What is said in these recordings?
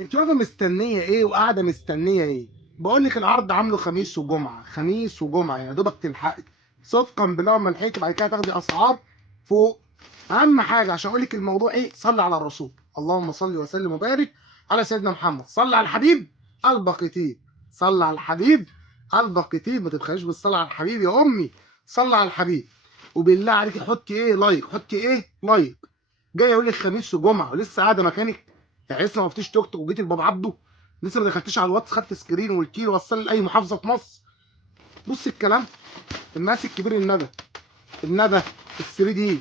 انت واقفه مستنيه ايه وقاعده مستنيه ايه؟ بقول لك العرض عامله خميس وجمعه، خميس وجمعه، يا دوبك تلحقي. صدقا بالله ما لحقتي بعد كده تاخدي اسعار فوق. اهم حاجه عشان اقول لك الموضوع ايه، صلي على الرسول، اللهم صل وسلم وبارك على سيدنا محمد. صلي على الحبيب قلبك يطيب، صلي على الحبيب قلبك يطيب. ما تبخليش بالصلاه على الحبيب يا امي، صلي على الحبيب. وبالله عليك حطي ايه لايك، حطي ايه لايك. جاي اقول لك خميس وجمعه ولسه قاعده مكانك؟ يعني لسه ما وقفتيش توك توك وجيتي لبابا عبده؟ لسه ما دخلتيش على الواتس خدت سكرين وقلتي له وصل لي لاي محافظه في مصر؟ بص الكلام، المقاس الكبير الندى، الندى ال 3 دي،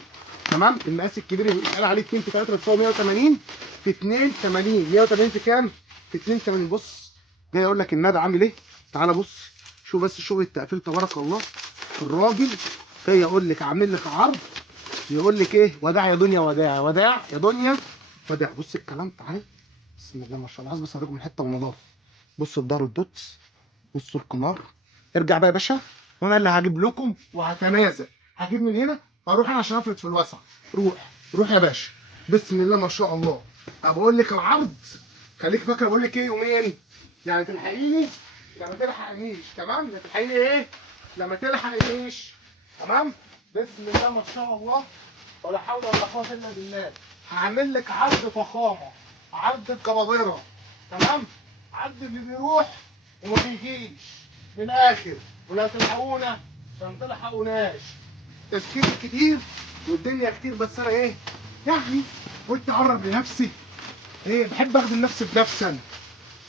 تمام؟ المقاس الكبير اللي بيتقال عليه 2 في 3 بتساوي 180 في 82، 180 في كام؟ في 82. بص جاي اقول لك الندى عامل ايه. تعالى بص، شوف بس شغل التقفيل تبارك الله. الراجل جاي اقول لك عامل لك عرض، يقول لك ايه، وداع يا دنيا، وداع وداع يا دنيا وداع. بص الكلام، تعالى بسم الله ما شاء الله. عايز بس اوريكم الحته والنظافه. بصوا الدار الدوتس، بصوا القمار. ارجع بقى يا باشا، وانا اللي هجيب لكم وهتنازل. هجيب من هنا، هروح انا عشان افرد في الوسع. روح روح يا باشا، بسم الله ما شاء الله. بقول لك العرض، خليك فاكر بقول لك ايه، يومين يعني تلحقيني لما تلحقنيش، تمام؟ تلحقيني ايه لما تلحقنيش، تمام؟ بسم الله ما شاء الله، ولا حول ولا قوه الا بالله. هعمل لك عرض فخامه، عرض الجبابره، تمام؟ عرض اللي بيروح وما بيجيش من الاخر. ولا تلحقونا عشان ما تلحقوناش. تفكير كتير والدنيا كتير، بس انا ايه يعني، قلت اقرب لنفسي. ايه، بحب اخدم نفسي بنفسي انا.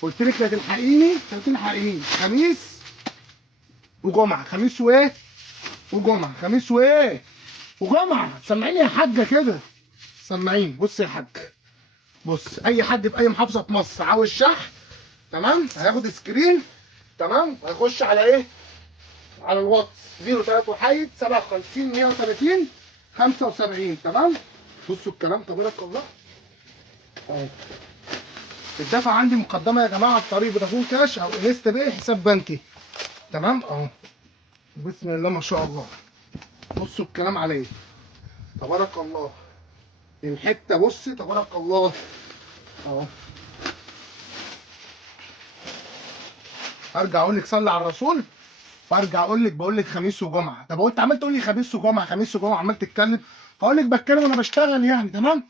قلت لك لا تلحقيني لا تلحقيني. خميس وجمعه، خميس وايه وجمعه، خميس وايه وجمعه. سمعيني يا حاجه كده، سمعيني. بص يا حاج، بص اي حد في اي محافظه في مصر عاوز شحن، تمام؟ هياخد سكرين، تمام؟ هيخش على ايه، على الواتس 03 وحيد 57 130 75، تمام؟ بصوا الكلام تبارك الله اهو. الدفع عندي مقدمه يا جماعه، الطريق فودافون كاش او انستا باي حساب بنكي، تمام؟ اهو بسم الله ما شاء الله. بصوا الكلام عليه تبارك الله. الحته بص تبارك الله اهو. ارجع اقول لك صلي على الرسول، وارجع اقول لك بقول لك خميس وجمعه. طب هو انت عمال تقول لي خميس وجمعه خميس وجمعه، عمال تتكلم. هقول لك بتكلم وانا بشتغل يعني، تمام؟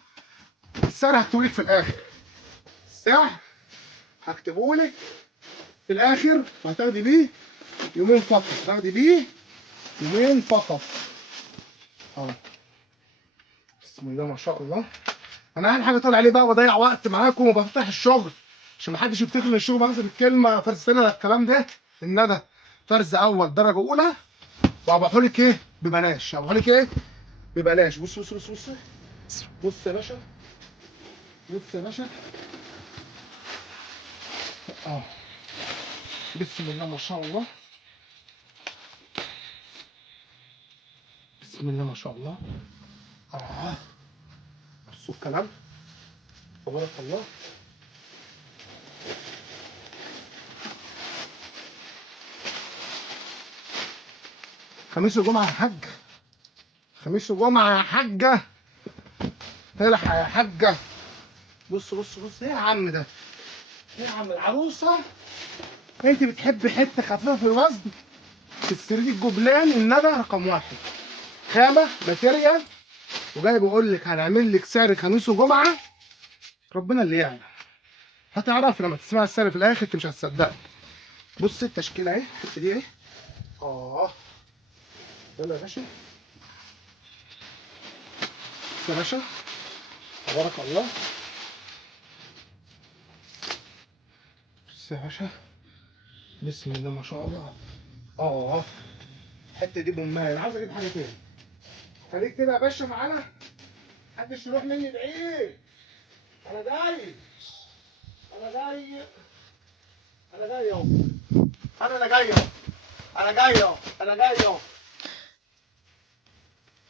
السعر هكتبه لك في الاخر، السعر هكتبه لك في الاخر، وهتاخدي بيه يومين فقط، هتاخدي بيه يومين فقط اهو. بسم الله ما شاء الله. انا اهم حاجه طالع عليه بقى وبضيع وقت معاكم وبفتح الشغل عشان ما حدش يفتكر ان الشغل بنزل الكلمه فرز سنه الكلام ده. الندى فرز اول درجه اولى، وهبقى لك ايه ببلاش، هبقى لك ايه ببلاش. بص بص بص بص، بص يا باشا، بص يا باشا اه. بسم الله ما شاء الله، بسم الله ما شاء الله اه. بصوا الكلام تبارك الله. خميس وجمعه يا حاج، خميس وجمعه يا حاجه، الحق يا حاجه. بص بص بص، ايه يا عم ده، ايه يا عم العروسه؟ انت بتحبي حته خفيفه في الوزن، تشتري الجبلان الندى رقم واحد، خامه ماتيريال. وجاي بقول لك هنعمل لك سعر خميس وجمعه، ربنا اللي يعلم. هتعرفي لما تسمعي السعر في الاخر انت مش هتصدقي. بص التشكيله اهي، الحته دي اهي اه. يلا يا باشا، بص يا باشا تبارك الله. بص يا باشا، بسم الله ما شاء الله اه. الحته دي بمايه، انا عاوز اجيب حاجه تاني. خليك كده يا باشا معانا، محدش يروح مني بعيد. انا جاي، انا جاي، انا جاي اهو، انا جاي اهو، انا جاي اهو، انا جاي اهو.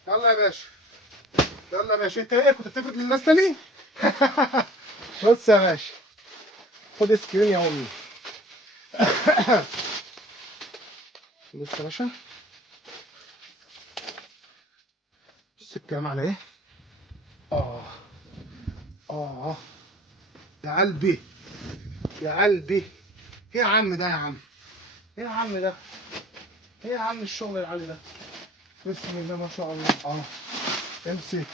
يلا يا باشا، يلا يا باشا. انت ايه كنت بتفرق للناس تاني؟ بص يا باشا، خد سكرين يا امي. بص يا باشا، بص الكلام على ايه اه اه. يا قلبي يا قلبي. ايه يا عم ده يا عم؟ ايه يا عم ده؟ ايه يا عم الشغل العالي ده؟ بسم الله ما شاء الله. امسك.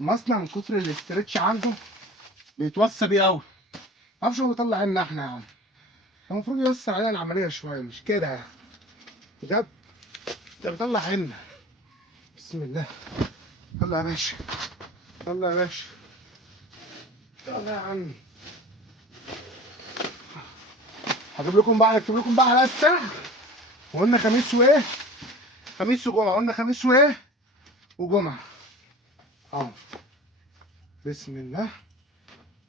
مصنع من كتر الاسترتش عنده بيتوصى بيه قوي. معرفش هو بيطلع عنا احنا يعني. المفروض يوسع علينا العمليه شويه، مش كده يعني. بجد ده بيطلع عنا. بسم الله. يلا يا باشا. يلا يا باشا. يلا يا عمي. هجيب لكم بقى، اكتب لكم بقى على الساعه. وقلنا خميس وايه؟ خميس وجمعه. قلنا خميس وايه؟ وجمعه. بسم الله.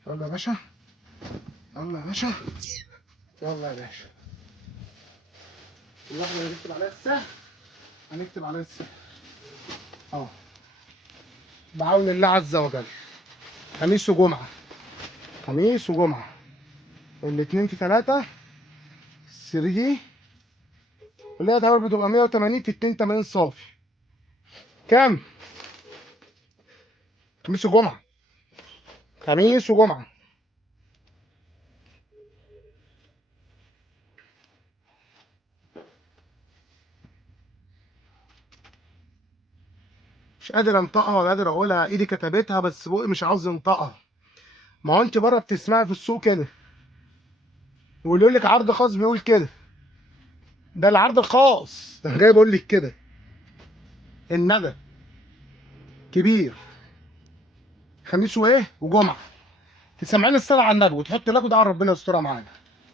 يلا يا باشا. يلا يا باشا. يلا يا باشا. اللحظه اللي هنكتب عليها الساعه هنكتب عليها الساعه. بعون الله عز وجل. خميس وجمعه. خميس وجمعه. الاثنين في 3 3 اللي هي تقريبا بتبقى 180 في 82 صافي. كام؟ خميس وجمعه. خميس وجمعه. مش قادر انطقها ولا قادر اقولها، ايدي كتبتها بس بقي مش عاوز انطقها. ما هو انت بره بتسمعي في السوق كده، واللي يقول لك عرض خاص بيقول كده. ده العرض الخاص، ده جاي بقول لك كده. الندى كبير. خميس وايه وجمعه. تسمعين الصلاه على النبي وتحط لك دعاء ربنا يسترها معانا.